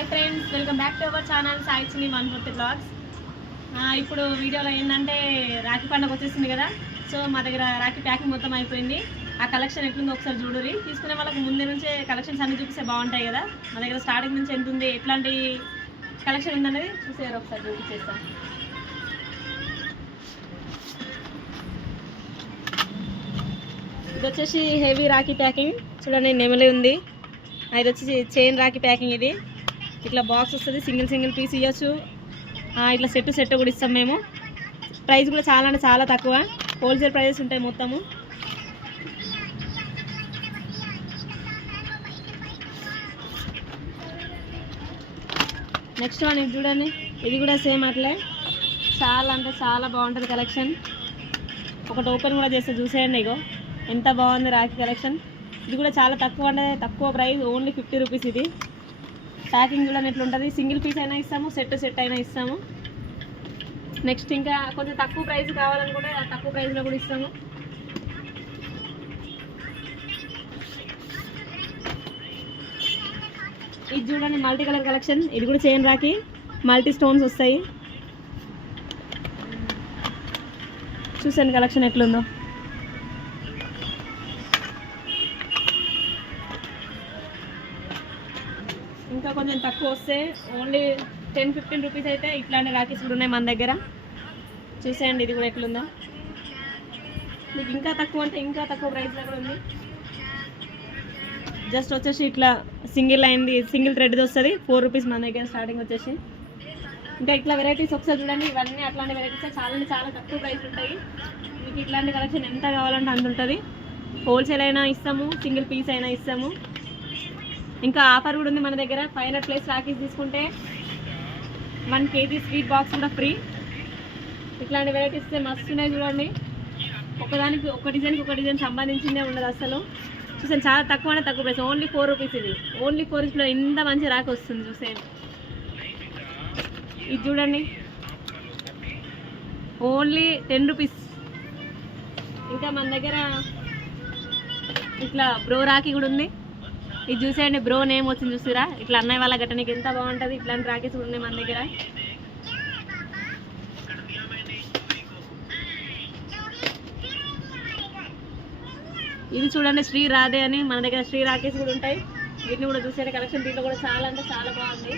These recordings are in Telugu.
Hi friends, welcome back to our channel Sai చిన్ని 140 బ్లాగ్స్. ఇప్పుడు వీడియోలో ఏంటంటే రాఖీ పండుగ వచ్చేసింది కదా. సో మా దగ్గర రాఖీ ప్యాకింగ్ మొత్తం అయిపోయింది. ఆ కలెక్షన్ ఎట్లుందో ఒకసారి చూడురి. తీసుకునే వాళ్ళకి ముందే నుంచే కలెక్షన్స్ అన్ని చూపిస్తే బాగుంటాయి కదా. మా దగ్గర స్టార్టింగ్ నుంచి ఎంత ఉంది, ఎట్లాంటి కలెక్షన్ ఉందనేది చూసేవారు ఒకసారి చూపించేస్తాను. ఇది వచ్చేసి హెవీ రాఖీ ప్యాకింగ్ చూడండి, నెమలి ఉంది. ఇది వచ్చేసి చైన్ రాఖీ ప్యాకింగ్. ఇది ఇట్లా బాక్స్ వస్తుంది, సింగిల్ పీస్ ఇవ్వచ్చు. ఇట్లా సెట్ కూడా ఇస్తాం మేము. ప్రైస్ కూడా చాలా అంటే చాలా తక్కువ, హోల్సేల్ ప్రైజెస్ ఉంటాయి మొత్తము. నెక్స్ట్ వన్ ఇది చూడండి, ఇది కూడా సేమ్ అట్లే చాలా అంటే చాలా బాగుంటుంది కలెక్షన్. ఒకటి ఓపెన్ కూడా చేస్తే చూసేయండి, ఇగో ఎంత బాగుంది రాఖీ కలెక్షన్. ఇది కూడా చాలా తక్కువ అంటే తక్కువ ప్రైస్, ఓన్లీ 50 రూపీస్. ఇది ప్యాకింగ్ కూడా ఎట్లా ఉంటుంది, సింగిల్ పీస్ అయినా ఇస్తాము, సెట్ అయినా ఇస్తాము. నెక్స్ట్ ఇంకా కొంచెం తక్కువ ప్రైస్ కావాలని కూడా తక్కువ ప్రైస్లో కూడా ఇస్తాము. ఇది చూడండి మల్టీ కలర్ కలెక్షన్. ఇది కూడా చైన్ రాఖీ, మల్టీ స్టోన్స్ వస్తాయి. చూసాను కలెక్షన్ ఎట్లుందో. ఇంకా కొంచెం తక్కువ వస్తే ఓన్లీ 10-15 రూపీస్ అయితే ఇట్లాంటి రాఖీస్ కూడా ఉన్నాయి మన దగ్గర. చూసేయండి ఇది కూడా ఎట్లుందో. మీకు ఇంకా తక్కువ అంటే ఇంకా తక్కువ ప్రైస్లో కూడా ఉంది. జస్ట్ వచ్చేసి ఇట్లా సింగిల్ అయింది, సింగిల్ థ్రెడ్ది వస్తుంది, 4 రూపీస్ మన దగ్గర స్టార్టింగ్ వచ్చేసి. ఇంకా ఇట్లా వెరైటీస్ ఒకసారి చూడండి, ఇవన్నీ అట్లాంటి వెరైటీస్ చాలా తక్కువ ప్రైస్ ఉంటాయి. మీకు ఇట్లాంటి కలెక్షన్ ఎంత కావాలంటే అంత ఉంటుంది. హోల్సేల్ అయినా ఇస్తాము, సింగిల్ పీస్ అయినా ఇస్తాము. ఇంకా ఆఫర్ కూడా ఉంది మన దగ్గర. 500 ప్లేస్ రాఖీస్ తీసుకుంటే 1 kg స్వీట్ బాక్స్ కూడా ఫ్రీ. ఇట్లాంటి వెరైటీస్ మస్తు ఉన్నాయి చూడండి. ఒకదానికి ఒక డిజైన్ సంబంధించిందే ఉండదు అసలు. చూసాను చాలా తక్కువ అంటే తక్కువ ప్రైస్, ఓన్లీ 4 రూపీస్. ఇది ఓన్లీ 4 రూపీస్లో ఇంత మంచి రాఖీ వస్తుంది చూసేయండి. ఇది చూడండి ఓన్లీ 10 రూపీస్. ఇంకా మన దగ్గర ఇట్లా బ్రో రాఖీ కూడా ఉంది. ఇది చూసేయండి, బ్రో నేమ్ వచ్చింది చూసారా. ఇట్లా అన్నయ్య వాళ్ళ గట్టనికి ఎంత బాగుంటుంది. ఇట్లాంటి రాఖీస్ కూడా ఉన్నాయి మన దగ్గర. ఇది చూడండి శ్రీ రాధే అని, మన దగ్గర శ్రీ రాఖీస్ కూడా ఉంటాయి. వీటిని కూడా చూసేయండి కలెక్షన్. దీంట్లో కూడా చాలా అంటే చాలా బాగుంది.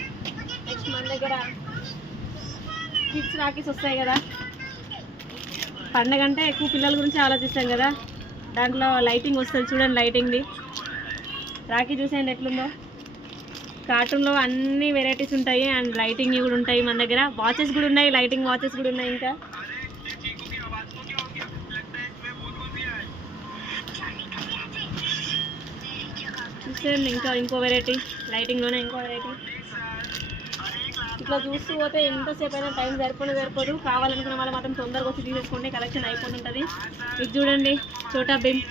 నెక్స్ట్ మన దగ్గర కిడ్స్ రాఖీస్ వస్తాయి కదా. పండగ అంటే ఎక్కువ పిల్లల గురించి ఆలోచిస్తాం కదా, దాంట్లో లైటింగ్ వస్తుంది చూడండి. లైటింగ్ది రాఖీ చూసేయండి ఎట్లుందో. కార్టూన్లో అన్ని వెరైటీస్ ఉంటాయి అండ్ లైటింగ్ కూడా ఉంటాయి మన దగ్గర. వాచెస్ కూడా ఉన్నాయి, లైటింగ్ వాచెస్ కూడా ఉన్నాయి. ఇంకా చూసేయండి ఇంకో వెరైటీ, లైటింగ్లోనే ఇంకో వెరైటీ. ఇట్లా చూస్తూ పోతే ఎంతసేపు అయినా టైం సరిపోదు. కావాలనుకున్న వాళ్ళు మాత్రం తొందరగా వచ్చి తీసేసుకోండి, కలెక్షన్ అయిపోతుంటుంది. ఇది చూడండి చోటా భీమ్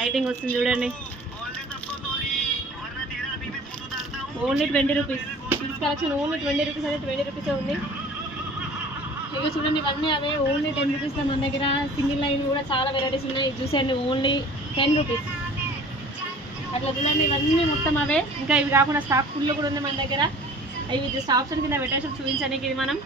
లైటింగ్ వస్తుంది చూడండి, only 20 rupees. Kids collection only 20 rupees అనేది 20 రూపీసే ఉంది. ఇక చూడండి ఇవన్నీ అవే ఓన్లీ 10 రూపీస్లో మన దగ్గర. సింగిల్ లైన్ కూడా చాలా వెరైటీస్ ఉన్నాయి. ఇది చూసేయండి ఓన్లీ 10 రూపీస్. అట్లా చూడండి ఇవన్నీ మొత్తం అవే. ఇంకా ఇవి కాకుండా స్టాక్ ఫుల్ కూడా ఉంది మన దగ్గర. ఇవి జస్ట్ ఆప్షన్ కింద పెట్టేసి చూపించడానికి ఇది మనం.